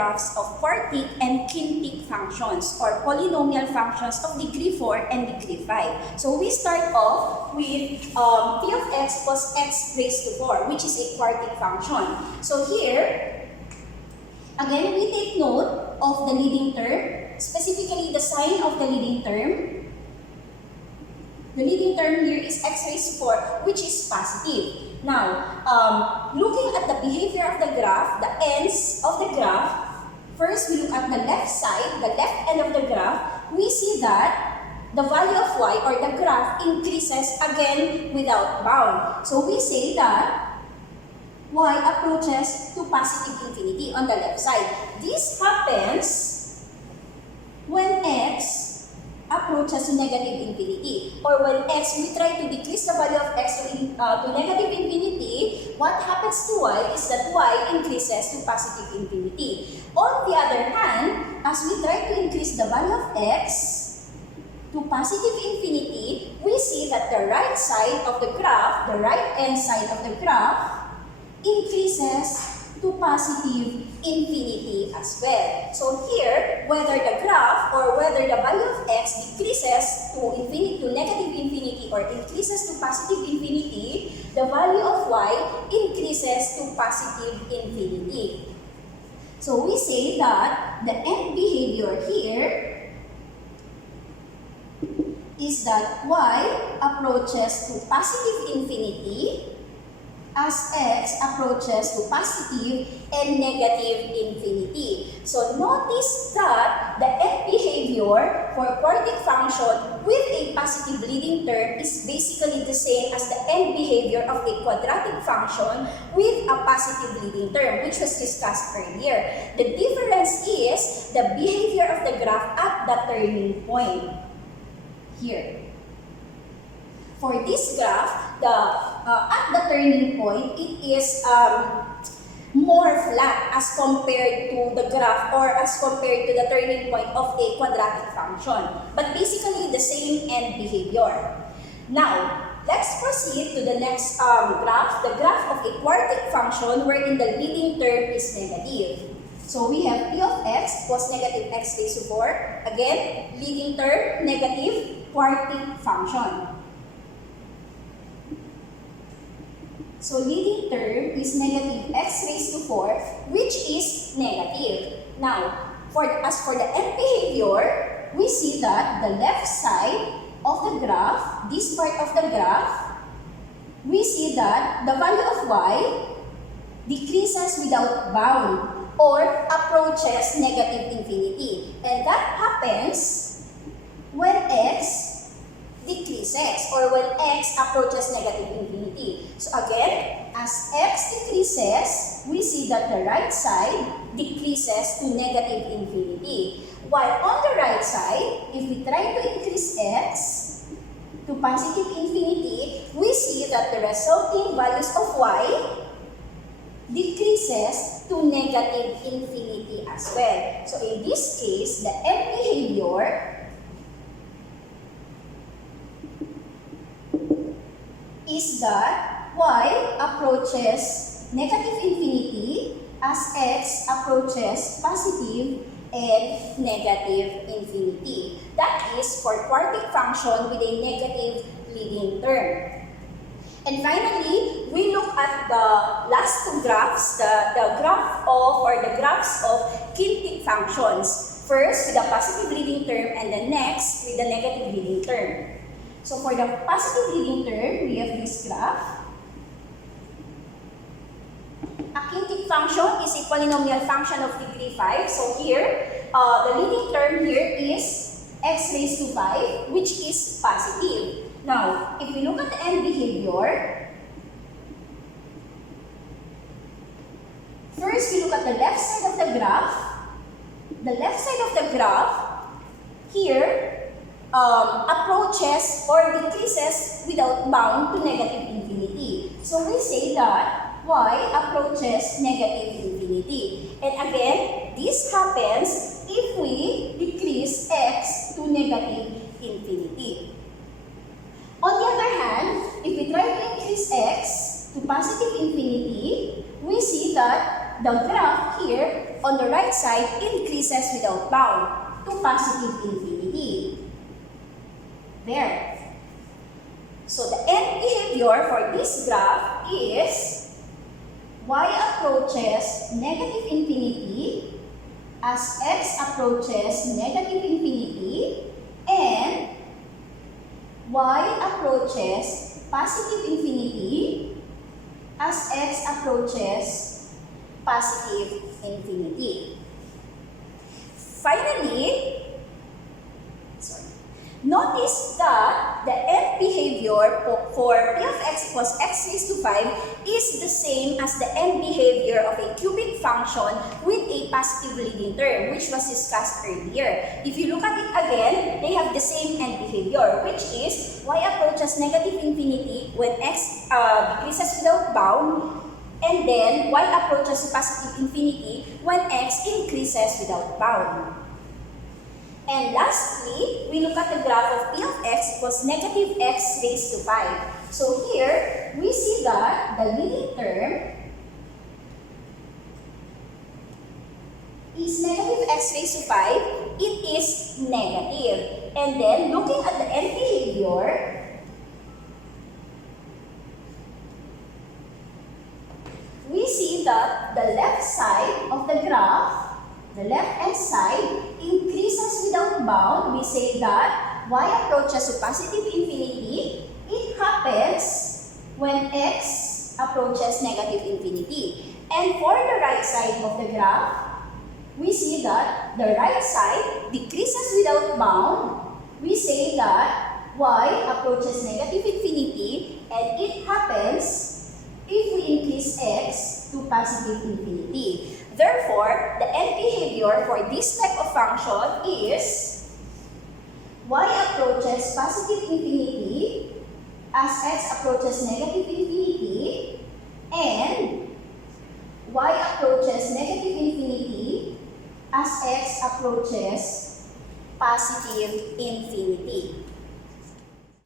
graphs of quartic and quintic functions or polynomial functions of degree 4 and degree 5. So we start off with p of x plus x raised to 4, which is a quartic function. So here, again, we take note of the leading term, specifically the sign of the leading term. The leading term here is x raised to 4, which is positive. Now, looking at the behavior of the graph, the ends of the graph, first we look at the left side, the left end of the graph, we see that the value of y or the graph increases again without bound. So we say that y approaches to positive infinity on the left side. This happens when x approaches to negative infinity, or when we try to decrease the value of x to negative infinity, what happens to y is that y increases to positive infinity. On the other hand, as we try to increase the value of x to positive infinity, we see that the right side of the graph, the right hand side of the graph, increases to positive infinity as well. So here, whether the graph or whether the value of x decreases to negative infinity or increases to positive infinity, the value of y increases to positive infinity. So we say that the end behavior here is that y approaches to positive infinity as x approaches to positive and negative infinity. So notice that the end behavior for a quartic function with a positive leading term is basically the same as the end behavior of a quadratic function with a positive leading term, which was discussed earlier. The difference is the behavior of the graph at the turning point here. For this graph, at the turning point, it is more flat as compared to the graph or as compared to the turning point of a quadratic function. But basically the same end behavior. Now, let's proceed to the next graph, the graph of a quartic function wherein the leading term is negative. So we have p of x plus negative x raised to 4. Again, leading term, negative, quartic function. So leading term is negative x raised to 4, which is negative. Now, as for the end behavior, we see that the left side of the graph, this part of the graph, we see that the value of y decreases without bound or approaches negative infinity. And that happens when x decreases or when x approaches negative infinity. So again, as x decreases, we see that the right side decreases to negative infinity. While on the right side, if we try to increase x to positive infinity, we see that the resulting values of y decreases to negative infinity as well. So in this case, the end behavior is that y approaches negative infinity as x approaches positive and negative infinity. That is for quartic function with a negative leading term. And finally, we look at the last two graphs, the graphs of quintic functions. First with the positive leading term and the next with the negative leading term. So for the positive leading term, we have this graph. A quintic function is a polynomial function of degree 5. So here, the leading term here is x raised to 5, which is positive. Now, if we look at the end behavior, first we look at the left side of the graph. The left side of the graph here approaches or decreases without bound to negative infinity. So we say that y approaches negative infinity. And again, this happens if we decrease x to negative infinity. On the other hand, if we try to increase x to positive infinity, we see that the graph here on the right side increases without bound to positive infinity. There. So the end behavior for this graph is y approaches negative infinity as x approaches negative infinity, and y approaches positive infinity as x approaches positive infinity. Finally, notice that the end behavior for p of x equals x raised to 5 is the same as the end behavior of a cubic function with a positive leading term, which was discussed earlier. If you look at it again, they have the same end behavior, which is y approaches negative infinity when x decreases without bound, and then y approaches positive infinity when x increases without bound. And lastly, we look at the graph of p of x equals negative x raised to 5. So here, we see that the leading term is negative x raised to 5. It is negative. And then, looking at the end behavior, we see that the left side of the graph, the left-hand side, increases without bound. We say that y approaches to positive infinity. It happens when x approaches negative infinity. And for the right side of the graph, we see that the right side decreases without bound. We say that y approaches negative infinity, and it happens if we increase x to positive infinity. Therefore, the end behavior for this type of function is y approaches positive infinity as x approaches negative infinity, and y approaches negative infinity as x approaches positive infinity.